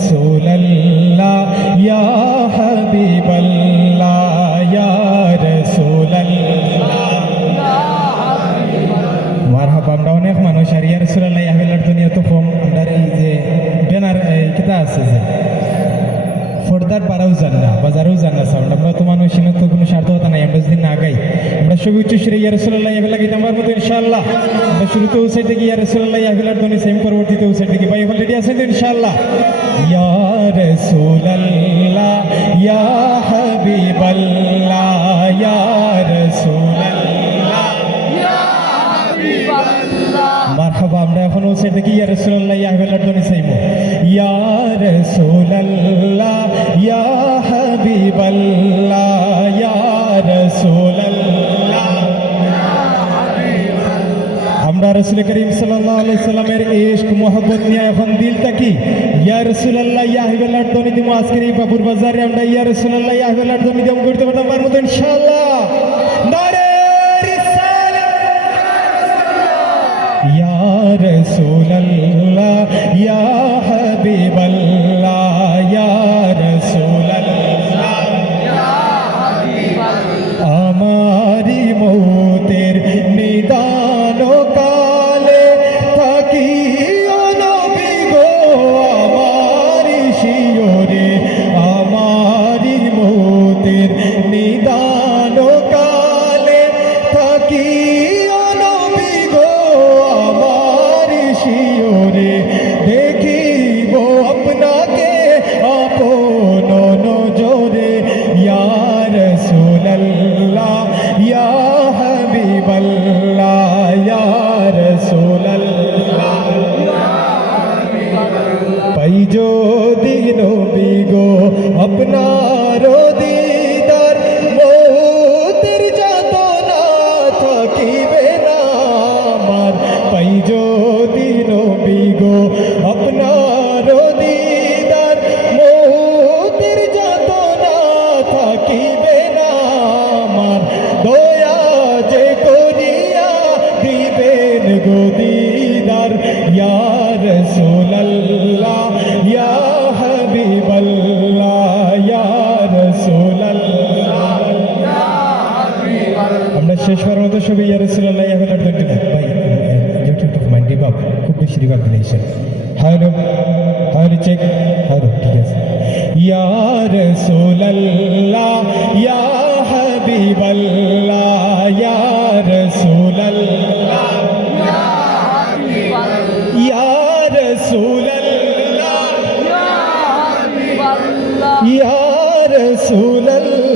রাসূলুল্লাহ ইয়া হাবিবাল্লাহ ইয়া রাসূলুল্লাহ মারহাবা। আমরা অনেক মানুষ আর ইয়া রাসূলুল্লাহ ইয়া হাবিবাল্লাহ দুনিয়া তো কম। আমরা এই যে ব্যানার কিতা আছে যে ফর্দার পাড়াও যান না, বাজারেও যান না সাউন্ড। আমরা তো মানুষ তো কোনো সার্থকতা নাই। আমরা যদি না গাই, আমরা সবই উচ্চ সুরে ইয়া রাসূলুল্লাহ ইয়া হাবিবাল্লাহ গীত আমার মতো ইনশাআল্লাহ। আমরা শুরুতে উসাইড থেকে ইয়া রাসূলুল্লাহ ইয়া হাবিবাল্লাহ ধ্বনি, সেম পরবর্তীতে উসাইড থেকে। ভাই অলরেডি আছেন তো ইনশাআল্লাহ? ইয়া রাসূলুল্লাহ ইয়া হাবিবাল্লাহ ইয়া রাসূলুল্লাহ ইয়া হাবিবাল্লাহ মারহাবা। আমরা এখন উসাইড থেকে ইয়া রাসূলুল্লাহ ইয়া হাবিবাল্লাহ ধ্বনি চাইবো। ইয়া রাসূলুল্লাহ ইয়া হাবিবাল্লাহ ইয়া রাসূলুল্লাহ। আমরা রাসূল করিম সাল্লাল্লাহু আলাইহি সাল্লামের ইশক মোহাব্বত নিয়ে এখন দিল তাকি ইয়া রাসূলুল্লাহ ইয়া হাবিবাল্লাহ ধ্বনি দিমু। আজকের এই বাবুর বাজারে আমরা ইয়া রাসূলুল্লাহ ইয়া হাবিবাল্লাহ ধ্বনি দিমু করতে পারতাম আমার মতো ইনশাআল্লাহ। নারে রিসালাত ইয়া রাসূলুল্লাহ ইয়া হাবিবাল্লাহ ইয়া রাসূলুল্লাহ ইয়া হাবিবাল্লাহ। আমারি মৌতের নিদান কালে থাকিও নবী গো আমারি শিয়রে। আমারি মৌতের নিদান কালে থাকিও নবী গো আমারি শিয়রে। দেখিব আপনাকে আপন নজরে ইয়া রাসূলুল্লাহ ইয়া হাবিবাল্লাহ ইয়া রাসূলুল্লাহ পাই যদি নবী গো আপনার দিদার মৌতের যাতনা থাকিবে না আমার। পাই যদি নবী গো আপনার দিদার মৌতের যাতনা থাকিবে না আমার। দয়া যে করিয়া দিবেন গো দিদার ইয়া রাসূলুল্লাহ ইয়া হাবিবাল্লাহ ইয়া রাসূলুল্লাহ ইয়া হাবিবাল্লাহ। আমরা শেষবার মতো সবাই ইয়া রাসূলুল্লাহ ইয়া হাবিবাল্লাহ ধরতে ভাই ইউটিউব টু মাইন্ড রিভাব খুব বেশি রিভাব দিয়েছেন। হ্যালো হ্যালো চেক হ্যালো ঠিক আছে। ইয়া রাসূলুল্লাহ ইয়া হাবিবাল্লাহ ইয়া রাসূলুল্লাহ ইয়া হাবিবাল্লাহ ইয়া রাসূলুল্লাহ ইয়া হাবিবাল্লাহ ইয়া রাসূলুল্লাহ।